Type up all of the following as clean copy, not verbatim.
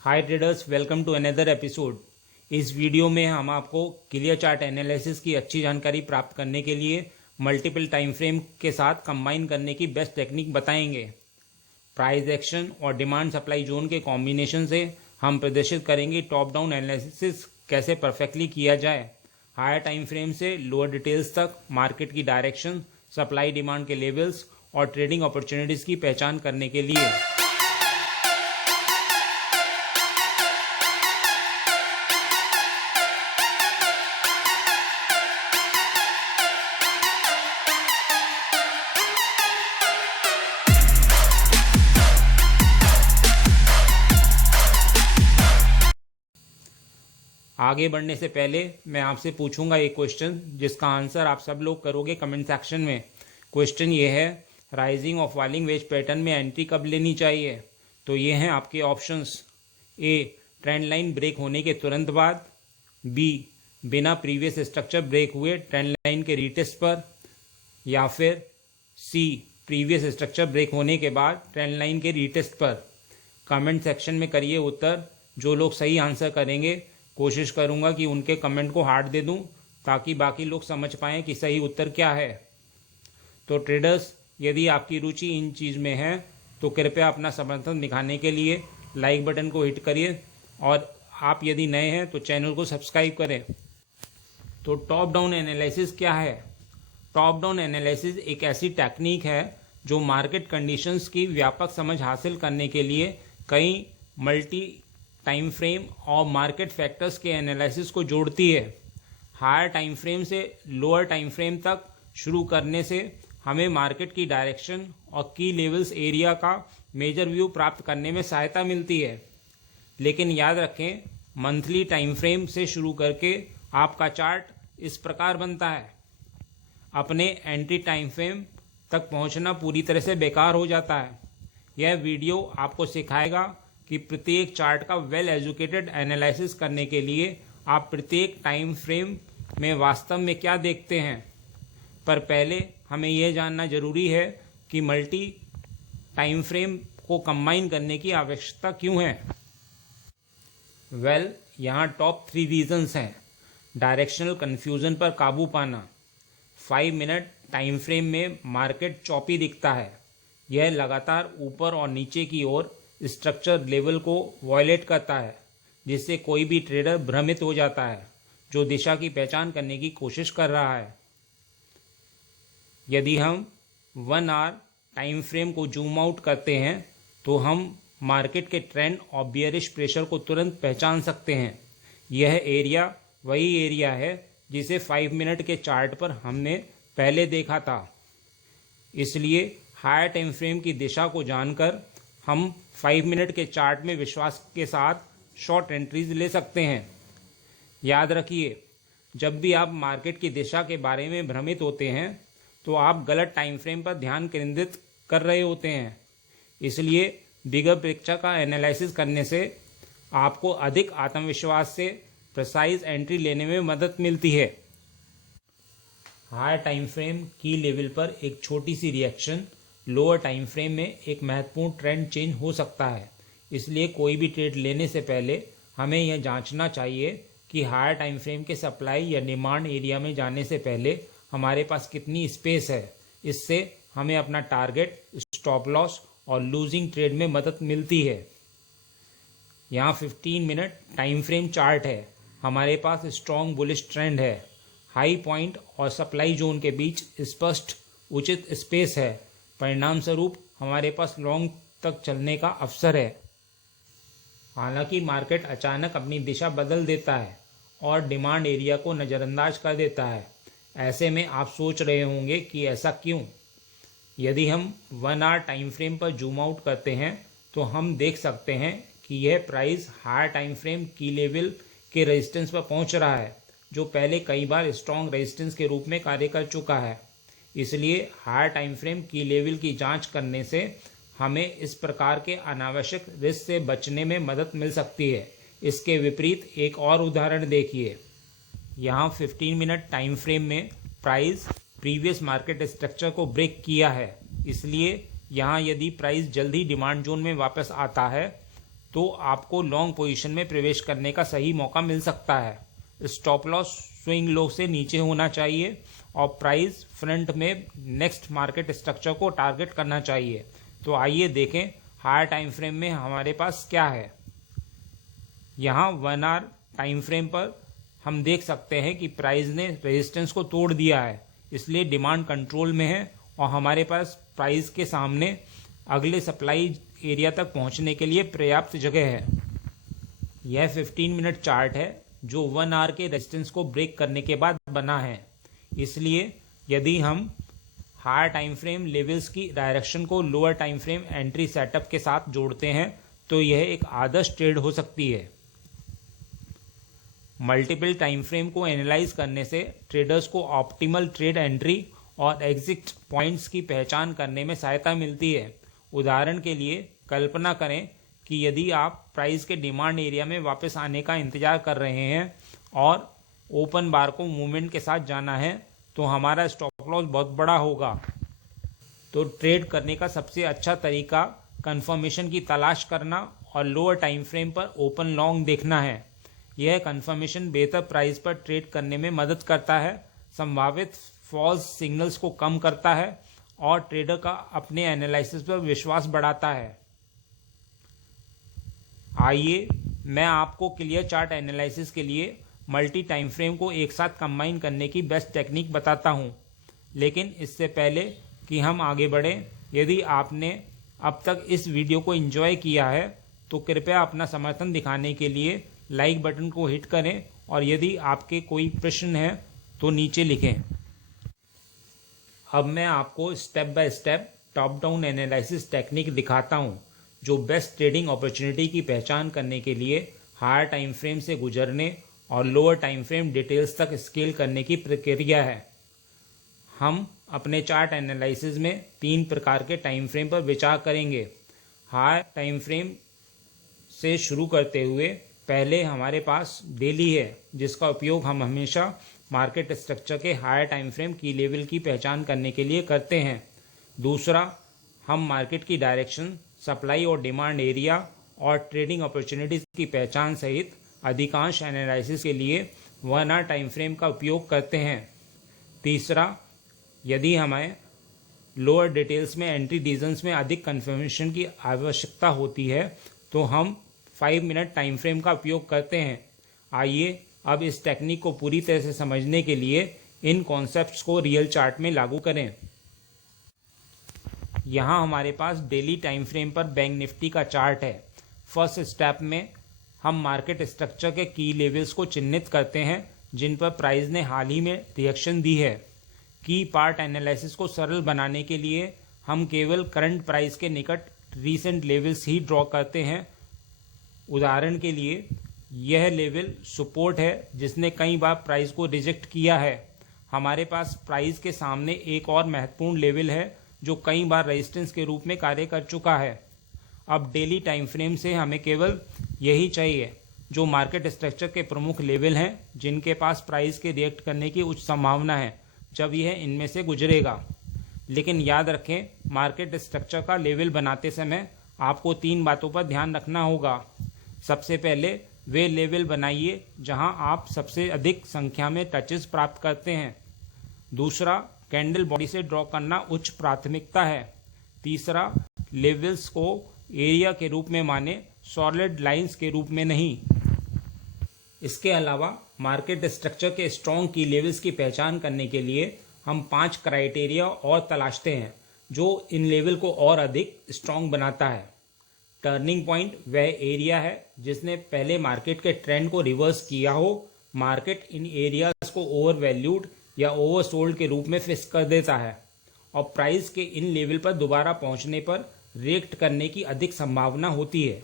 Hi traders, welcome to another episode. इस video में हम आपको क्लियर चार्ट एनालिसिस की अच्छी जानकारी प्राप्त करने के लिए मल्टीपल टाइम फ्रेम के साथ कंबाइन करने की बेस्ट टेक्निक बताएंगे। प्राइस एक्शन और डिमांड सप्लाई जोन के कॉम्बिनेशन से हम प्रदर्शित करेंगे टॉप डाउन एनालिसिस कैसे परफेक्टली किया जाए। हायर टाइम फ्रेम से लोअर डिटेल्स तक मार्केट की डायरेक्शन, सप्लाई डिमांड के लेवल्स और ट्रेडिंग अपॉर्चुनिटीज़ की पहचान करने के लिए। आगे बढ़ने से पहले मैं आपसे पूछूंगा एक क्वेश्चन जिसका आंसर आप सब लोग करोगे कमेंट सेक्शन में। क्वेश्चन ये है, राइजिंग और फॉलिंग वेज पैटर्न में एंट्री कब लेनी चाहिए? तो ये हैं आपके ऑप्शंस। ए, ट्रेंड लाइन ब्रेक होने के तुरंत बाद। बी, बिना प्रीवियस स्ट्रक्चर ब्रेक हुए ट्रेंड लाइन के रीटेस्ट पर। या फिर सी, प्रीवियस स्ट्रक्चर ब्रेक होने के बाद ट्रेंड लाइन के रीटेस्ट पर। कमेंट सेक्शन में करिए उत्तर। जो लोग सही आंसर करेंगे कोशिश करूंगा कि उनके कमेंट को हार्ट दे दूं ताकि बाकी लोग समझ पाएं कि सही उत्तर क्या है। तो ट्रेडर्स, यदि आपकी रुचि इन चीज़ में है तो कृपया अपना समर्थन दिखाने के लिए लाइक बटन को हिट करिए और आप यदि नए हैं तो चैनल को सब्सक्राइब करें। तो टॉप डाउन एनालिसिस क्या है? टॉप डाउन एनालिसिस एक ऐसी टेक्निक है जो मार्केट कंडीशंस की व्यापक समझ हासिल करने के लिए कई मल्टी टाइम फ्रेम और मार्केट फैक्टर्स के एनालिसिस को जोड़ती है। हायर टाइम फ्रेम से लोअर टाइम फ्रेम तक शुरू करने से हमें मार्केट की डायरेक्शन और की लेवल्स एरिया का मेजर व्यू प्राप्त करने में सहायता मिलती है। लेकिन याद रखें, मंथली टाइम फ्रेम से शुरू करके आपका चार्ट इस प्रकार बनता है। अपने एंट्री टाइम फ्रेम तक पहुंचना पूरी तरह से बेकार हो जाता है। यह वीडियो आपको सिखाएगा कि प्रत्येक चार्ट का वेल एजुकेटेड एनालिसिस करने के लिए आप प्रत्येक टाइम फ्रेम में वास्तव में क्या देखते हैं। पर पहले हमें यह जानना जरूरी है कि मल्टी टाइम फ्रेम को कंबाइन करने की आवश्यकता क्यों है। यहाँ टॉप 3 रीजंस हैं। डायरेक्शनल कन्फ्यूजन पर काबू पाना। 5 मिनट टाइम फ्रेम में मार्केट चौपी दिखता है। यह लगातार ऊपर और नीचे की ओर स्ट्रक्चर लेवल को वायलेट करता है, जिससे कोई भी ट्रेडर भ्रमित हो जाता है जो दिशा की पहचान करने की कोशिश कर रहा है। यदि हम 1 आवर टाइम फ्रेम को जूम आउट करते हैं तो हम मार्केट के ट्रेंड और बियरिश प्रेशर को तुरंत पहचान सकते हैं। यह एरिया वही एरिया है जिसे 5 मिनट के चार्ट पर हमने पहले देखा था। इसलिए हायर टाइम फ्रेम की दिशा को जानकर हम 5 मिनट के चार्ट में विश्वास के साथ शॉर्ट एंट्रीज ले सकते हैं। याद रखिए, जब भी आप मार्केट की दिशा के बारे में भ्रमित होते हैं तो आप गलत टाइम फ्रेम पर ध्यान केंद्रित कर रहे होते हैं। इसलिए बिगर पिक्चर का एनालिसिस करने से आपको अधिक आत्मविश्वास से प्रिसाइज एंट्री लेने में मदद मिलती है। हायर टाइम फ्रेम की लेवल पर एक छोटी सी रिएक्शन लोअर टाइम फ्रेम में एक महत्वपूर्ण ट्रेंड चेंज हो सकता है। इसलिए कोई भी ट्रेड लेने से पहले हमें यह जांचना चाहिए कि हायर टाइम फ्रेम के सप्लाई या डिमांड एरिया में जाने से पहले हमारे पास कितनी स्पेस है। इससे हमें अपना टारगेट, स्टॉप लॉस और लूजिंग ट्रेड में मदद मिलती है। यहाँ 15 मिनट टाइम फ्रेम चार्ट है। हमारे पास स्ट्रॉन्ग बुलिश ट्रेंड है। हाई पॉइंट और सप्लाई जोन के बीच स्पष्ट उचित स्पेस है। परिणाम स्वरूप हमारे पास लॉन्ग तक चलने का अवसर है। हालांकि मार्केट अचानक अपनी दिशा बदल देता है और डिमांड एरिया को नज़रअंदाज कर देता है। ऐसे में आप सोच रहे होंगे कि ऐसा क्यों। यदि हम 1 आवर टाइम फ्रेम पर जूम आउट करते हैं तो हम देख सकते हैं कि यह प्राइस हायर टाइम फ्रेम की लेवल के रेजिस्टेंस पर पहुंच रहा है, जो पहले कई बार स्ट्रॉन्ग रेजिस्टेंस के रूप में कार्य कर चुका है। इसलिए हायर टाइम फ्रेम की लेवल की जांच करने से हमें इस प्रकार के अनावश्यक रिस्क से बचने में मदद मिल सकती है। इसके विपरीत एक और उदाहरण देखिए। यहाँ 15 मिनट टाइम फ्रेम में प्राइस प्रीवियस मार्केट स्ट्रक्चर को ब्रेक किया है। इसलिए यहाँ यदि प्राइस जल्द ही डिमांड जोन में वापस आता है तो आपको लॉन्ग पोजीशन में प्रवेश करने का सही मौका मिल सकता है। स्टॉप लॉस स्विंग लो से नीचे होना चाहिए और प्राइस फ्रंट में नेक्स्ट मार्केट स्ट्रक्चर को टारगेट करना चाहिए। तो आइए देखें हायर टाइम फ्रेम में हमारे पास क्या है। यहाँ 1 आवर टाइम फ्रेम पर हम देख सकते हैं कि प्राइस ने रेजिस्टेंस को तोड़ दिया है, इसलिए डिमांड कंट्रोल में है और हमारे पास प्राइस के सामने अगले सप्लाई एरिया तक पहुंचने के लिए पर्याप्त जगह है। यह 15 मिनट चार्ट है जो 1 आवर के रेजिस्टेंस को ब्रेक करने के बाद बना है। इसलिए यदि हम हायर टाइम फ्रेम लेवल्स की डायरेक्शन को lower time frame entry setup के साथ जोड़ते हैं तो यह एक आदर्श ट्रेड हो सकती है। मल्टीपल टाइम फ्रेम को एनालाइज करने से ट्रेडर्स को ऑप्टिमल ट्रेड एंट्री और एग्जिट पॉइंट्स की पहचान करने में सहायता मिलती है। उदाहरण के लिए कल्पना करें कि यदि आप प्राइस के डिमांड एरिया में वापस आने का इंतजार कर रहे हैं और ओपन बार को मूवमेंट के साथ जाना है तो हमारा स्टॉप लॉस बहुत बड़ा होगा। तो ट्रेड करने का सबसे अच्छा तरीका कंफर्मेशन की तलाश करना और लोअर टाइम फ्रेम पर ओपन लॉन्ग देखना है। यह कंफर्मेशन बेहतर प्राइस पर ट्रेड करने में मदद करता है, संभावित फॉल्स सिग्नल्स को कम करता है और ट्रेडर का अपने एनालिसिस पर विश्वास बढ़ाता है। आइए मैं आपको क्लियर चार्ट एनालिसिस के लिए मल्टी टाइम फ्रेम को एक साथ कंबाइन करने की बेस्ट टेक्निक बताता हूं। लेकिन इससे पहले कि हम आगे बढ़ें, यदि आपने अब तक इस वीडियो को एंजॉय किया है तो कृपया अपना समर्थन दिखाने के लिए लाइक बटन को हिट करें और यदि आपके कोई प्रश्न है तो नीचे लिखें। अब मैं आपको step by step top down analysis technique दिखाता हूं जो बेस्ट ट्रेडिंग अपॉर्चुनिटी की पहचान करने के लिए हायर टाइम फ्रेम से गुजरने और लोअर टाइम फ्रेम डिटेल्स तक स्केल करने की प्रक्रिया है। हम अपने चार्ट एनालिसिस में 3 प्रकार के टाइम फ्रेम पर विचार करेंगे। हायर टाइम फ्रेम से शुरू करते हुए पहले हमारे पास डेली है, जिसका उपयोग हम हमेशा मार्केट स्ट्रक्चर के हायर टाइम फ्रेम की लेवल की पहचान करने के लिए करते हैं। दूसरा, हम मार्केट की डायरेक्शन, सप्लाई और डिमांड एरिया और ट्रेडिंग अपॉर्चुनिटीज की पहचान सहित अधिकांश एनालिसिस के लिए 1 आवर टाइम फ्रेम का उपयोग करते हैं। तीसरा, यदि हमें लोअर डिटेल्स में एंट्री डिवीजन्स में अधिक कंफर्मेशन की आवश्यकता होती है तो हम 5 मिनट टाइम फ्रेम का उपयोग करते हैं। आइए अब इस टेक्निक को पूरी तरह से समझने के लिए इन कॉन्सेप्ट्स को रियल चार्ट में लागू करें। यहाँ हमारे पास डेली टाइम फ्रेम पर बैंक निफ्टी का चार्ट है। फर्स्ट स्टेप में हम मार्केट स्ट्रक्चर के की लेवल्स को चिन्हित करते हैं जिन पर प्राइस ने हाल ही में रिएक्शन दी है। की पार्ट एनालिसिस को सरल बनाने के लिए हम केवल करंट प्राइस के निकट रीसेंट लेवल्स ही ड्रॉ करते हैं। उदाहरण के लिए यह लेवल सपोर्ट है जिसने कई बार प्राइस को रिजेक्ट किया है। हमारे पास प्राइस के सामने एक और महत्वपूर्ण लेवल है जो कई बार रेजिस्टेंस के रूप में कार्य कर चुका है। अब डेली टाइम फ्रेम से हमें केवल यही चाहिए जो मार्केट स्ट्रक्चर के प्रमुख लेवल हैं जिनके पास प्राइस के रिएक्ट करने की उच्च संभावना है जब यह इनमें से गुजरेगा। लेकिन याद रखें, मार्केट स्ट्रक्चर का लेवल बनाते समय आपको 3 बातों पर ध्यान रखना होगा। सबसे पहले वे लेवल बनाइए जहां आप सबसे अधिक संख्या में टचेस प्राप्त करते हैं। दूसरा, कैंडल बॉडी से ड्रॉ करना उच्च प्राथमिकता है। तीसरा, लेवल्स को एरिया के रूप में माने, सॉलिड लाइंस के रूप में नहीं। इसके अलावा मार्केट स्ट्रक्चर के स्ट्रॉन्ग की लेवल्स की पहचान करने के लिए हम 5 क्राइटेरिया और तलाशते हैं जो इन लेवल को और अधिक स्ट्रॉन्ग बनाता है। टर्निंग पॉइंट वह एरिया है जिसने पहले मार्केट के ट्रेंड को रिवर्स किया हो। मार्केट इन एरियाज को ओवर वैल्यूड या ओवरसोल्ड के रूप में फिक्स कर देता है और प्राइस के इन लेवल पर दोबारा पहुंचने पर रिएक्ट करने की अधिक संभावना होती है।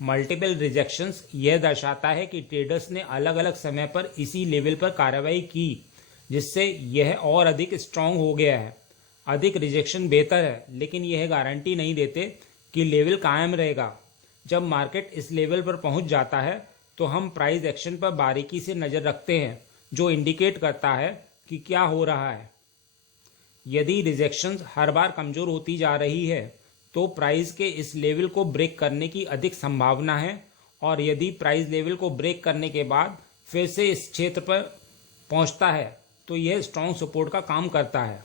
मल्टीपल रिजेक्शंस यह दर्शाता है कि ट्रेडर्स ने अलग अलग समय पर इसी लेवल पर कार्रवाई की जिससे यह और अधिक स्ट्रांग हो गया है। अधिक रिजेक्शन बेहतर है लेकिन यह गारंटी नहीं देते कि लेवल कायम रहेगा। जब मार्केट इस लेवल पर पहुंच जाता है तो हम प्राइस एक्शन पर बारीकी से नजर रखते हैं जो इंडिकेट करता है कि क्या हो रहा है। यदि रिजेक्शंस हर बार कमजोर होती जा रही है तो प्राइस के इस लेवल को ब्रेक करने की अधिक संभावना है, और यदि प्राइस लेवल को ब्रेक करने के बाद फिर से इस क्षेत्र पर पहुंचता है तो यह स्ट्रॉन्ग सपोर्ट का काम करता है।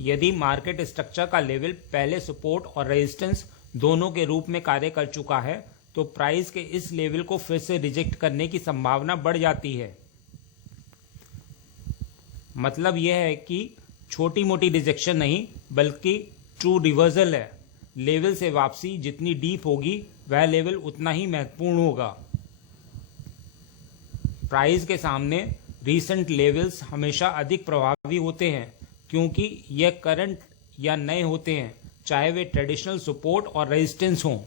यदि मार्केट स्ट्रक्चर का लेवल पहले सपोर्ट और रेजिस्टेंस दोनों के रूप में कार्य कर चुका है तो प्राइस के इस लेवल को फिर से रिजेक्ट करने की संभावना बढ़ जाती है। मतलब यह है कि छोटी मोटी रिजेक्शन नहीं बल्कि ट्रू रिवर्सल है। लेवल से वापसी जितनी डीप होगी वह लेवल उतना ही महत्वपूर्ण होगा। प्राइस के सामने रीसेंट लेवल्स हमेशा अधिक प्रभावी होते हैं क्योंकि यह करंट या नए होते हैं, चाहे वे ट्रेडिशनल सपोर्ट और रेजिस्टेंस हों।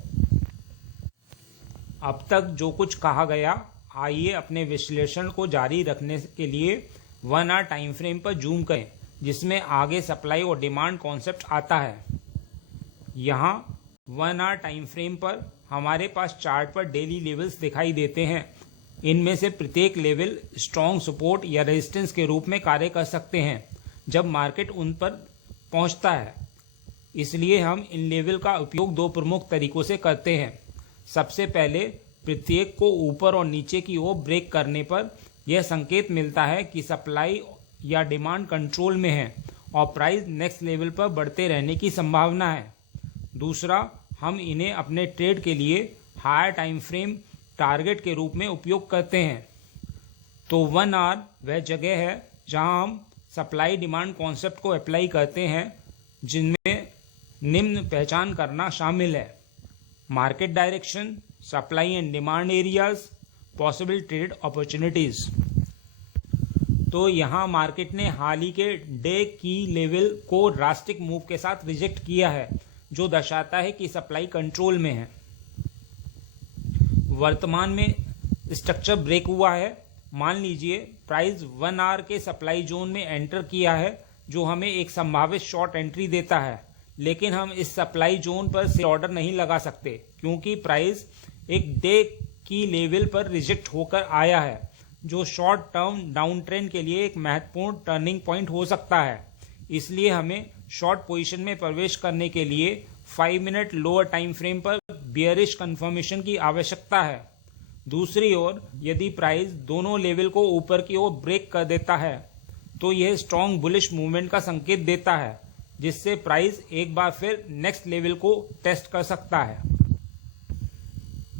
अब तक जो कुछ कहा गया, आइए अपने विश्लेषण को जारी रखने के लिए 1 आवर टाइम फ्रेम पर जूम करें, जिसमें आगे सप्लाई और डिमांड कॉन्सेप्ट आता है। यहाँ 1 आवर टाइम फ्रेम पर हमारे पास चार्ट पर डेली लेवल्स दिखाई देते हैं। इनमें से प्रत्येक लेवल स्ट्रॉन्ग सपोर्ट या रेजिस्टेंस के रूप में कार्य कर सकते हैं जब मार्केट उन पर पहुंचता है। इसलिए हम इन लेवल का उपयोग दो प्रमुख तरीकों से करते हैं। सबसे पहले, प्रत्येक को ऊपर और नीचे की ओर ब्रेक करने पर यह संकेत मिलता है कि सप्लाई या डिमांड कंट्रोल में है और प्राइस नेक्स्ट लेवल पर बढ़ते रहने की संभावना है। दूसरा, हम इन्हें अपने ट्रेड के लिए हायर टाइम फ्रेम टारगेट के रूप में उपयोग करते हैं। तो 1 आवर वह जगह है जहां हम सप्लाई डिमांड कॉन्सेप्ट को अप्लाई करते हैं, जिनमें निम्न पहचान करना शामिल है: market direction, supply and demand areas, possible trade opportunities. तो यहाँ मार्केट ने हाल ही के डे की लेवल को ड्रास्टिक मूव के साथ रिजेक्ट किया है, जो दर्शाता है कि सप्लाई कंट्रोल में है। वर्तमान में स्ट्रक्चर ब्रेक हुआ है। मान लीजिए प्राइस 1 आवर के सप्लाई जोन में एंटर किया है, जो हमें एक संभावित शॉर्ट एंट्री देता है, लेकिन हम इस सप्लाई जोन पर सेल ऑर्डर नहीं लगा सकते क्योंकि प्राइस एक डे की लेवल पर रिजेक्ट होकर आया है, जो शॉर्ट टर्म डाउन ट्रेंड के लिए एक महत्वपूर्ण टर्निंग पॉइंट हो सकता है। इसलिए हमें शॉर्ट पोजीशन में प्रवेश करने के लिए 5 मिनट लोअर टाइम फ्रेम पर बियरिश कंफर्मेशन की आवश्यकता है। दूसरी ओर, यदि प्राइस दोनों लेवल को ऊपर की ओर ब्रेक कर देता है तो यह स्ट्रॉन्ग बुलिश मूवमेंट का संकेत देता है, जिससे प्राइस एक बार फिर नेक्स्ट लेवल को टेस्ट कर सकता है।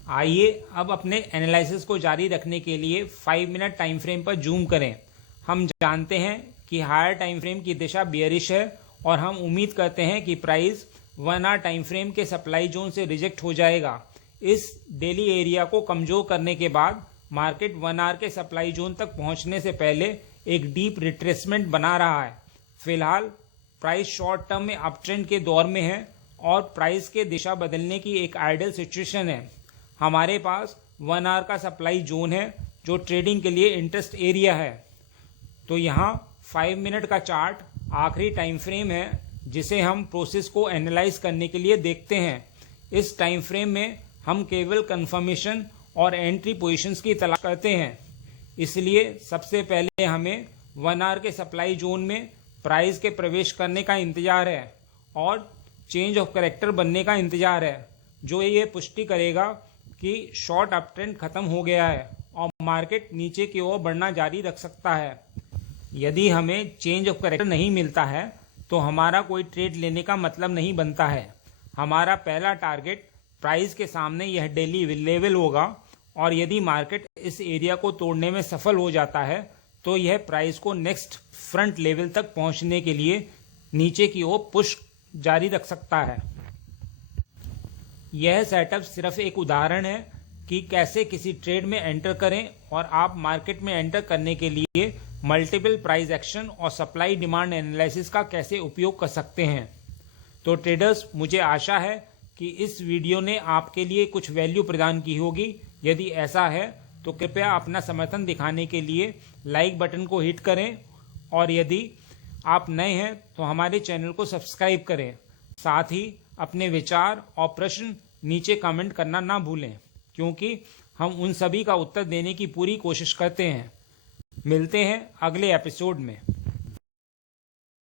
आइए अब अपने एनालिसिस को जारी रखने के लिए 5 मिनट टाइम फ्रेम पर जूम करें। हम जानते हैं कि हायर टाइम फ्रेम की दिशा बियरिश है और हम उम्मीद करते हैं कि प्राइस 1 आवर टाइम फ्रेम के सप्लाई जोन से रिजेक्ट हो जाएगा। इस डेली एरिया को कमजोर करने के बाद मार्केट 1 आवर के सप्लाई जोन तक पहुंचने से पहले एक डीप रिट्रेसमेंट बना रहा है। फिलहाल प्राइस शॉर्ट टर्म में अप ट्रेंड के दौर में है और प्राइस के दिशा बदलने की एक आइडियल सिचुएशन है। हमारे पास 1 आवर का सप्लाई जोन है जो ट्रेडिंग के लिए इंटरेस्ट एरिया है। तो यहाँ 5 मिनट का चार्ट आखिरी टाइम फ्रेम है जिसे हम प्रोसेस को एनालाइज करने के लिए देखते हैं। इस टाइम फ्रेम में हम केवल कंफर्मेशन और एंट्री पोजीशंस की तलाश करते हैं। इसलिए सबसे पहले हमें 1 आवर के सप्लाई जोन में प्राइस के प्रवेश करने का इंतजार है और चेंज ऑफ कैरेक्टर बनने का इंतजार है, जो ये पुष्टि करेगा कि शॉर्ट अप ट्रेंड खत्म हो गया है और मार्केट नीचे की ओर बढ़ना जारी रख सकता है। यदि हमें चेंज ऑफ कैरेक्टर नहीं मिलता है तो हमारा कोई ट्रेड लेने का मतलब नहीं बनता है। हमारा पहला टारगेट प्राइस के सामने यह डेली लेवल होगा और यदि मार्केट इस एरिया को तोड़ने में सफल हो जाता है तो यह प्राइस को नेक्स्ट फ्रंट लेवल तक पहुंचने के लिए नीचे की ओर पुश जारी रख सकता है। यह सेटअप सिर्फ एक उदाहरण है कि कैसे किसी ट्रेड में एंटर करें और आप मार्केट में एंटर करने के लिए मल्टीपल प्राइस एक्शन और सप्लाई डिमांड एनालिसिस का कैसे उपयोग कर सकते हैं। तो ट्रेडर्स, मुझे आशा है कि इस वीडियो ने आपके लिए कुछ वैल्यू प्रदान की होगी। यदि ऐसा है तो कृपया अपना समर्थन दिखाने के लिए लाइक बटन को हिट करें और यदि आप नए हैं तो हमारे चैनल को सब्सक्राइब करें। साथ ही अपने विचार और प्रश्न नीचे कमेंट करना ना भूलें, क्योंकि हम उन सभी का उत्तर देने की पूरी कोशिश करते हैं। मिलते हैं अगले एपिसोड में।